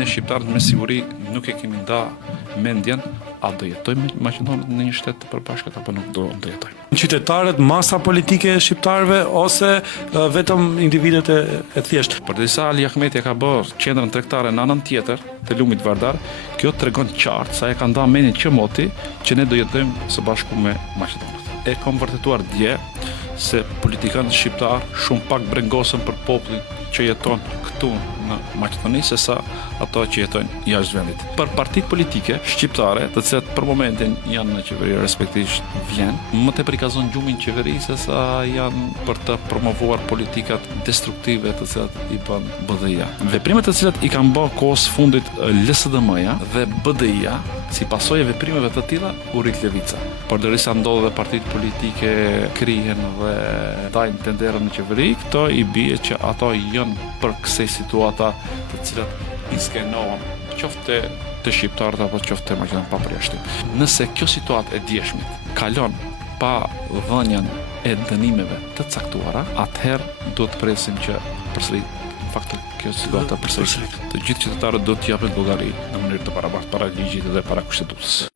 Ne shqiptarët me siguri nuk e kemi nda mendjen, a do jetojmë me Maqedonët në një shtet të përbashkët apo nuk do jetojmë. Qytetarët, masa politike e shqiptarëve ose vetëm individet e thjeshtë? Por derisa Ali Ahmeti ka bërë qendrën tregtare në anën tjetër të lumit Vardar, kjo tregon qartë sa e ka nda mendjen Qemoti që ne do jetojmë së bashku me Maqedonët. E kam vërtetuar dje se politikanët shqiptar shumë pak brengosën për popullin që jeton këtu në Maqedoni se sa ato që jetojnë jashtë vendit. Për partitë politike shqiptare, të cilat për momentin janë në qeveri respektivisht vjen, më tepër i ka zonë gjumin qeveri se sa janë për të promovuar politikat destruktive të cilat i bën BDI-ja. Veprimet të cilat i kanë bërë kohës fundit LSDM-ja dhe BDI-ja, si pasojë veprimeve të tilla u rrit levica. Por derisa ndodhe dhe partitë politike krihen dhe dajnë tenderën në qeveri, këto i bie që ato janë për kësaj situata të cilat i skenohen qoftë të shqiptarët apo qoftë të Maqedonët pa përjashtim. Nëse kjo situatë e djeshmit kalon pa dhënien e dënimeve të caktuara, atëherë duhet të presim që përsëri kjo situata përsëri. Të gjithë qytetarët do të japin llogari në mënyrë të barabartë para ligjit dhe para kushtetutës.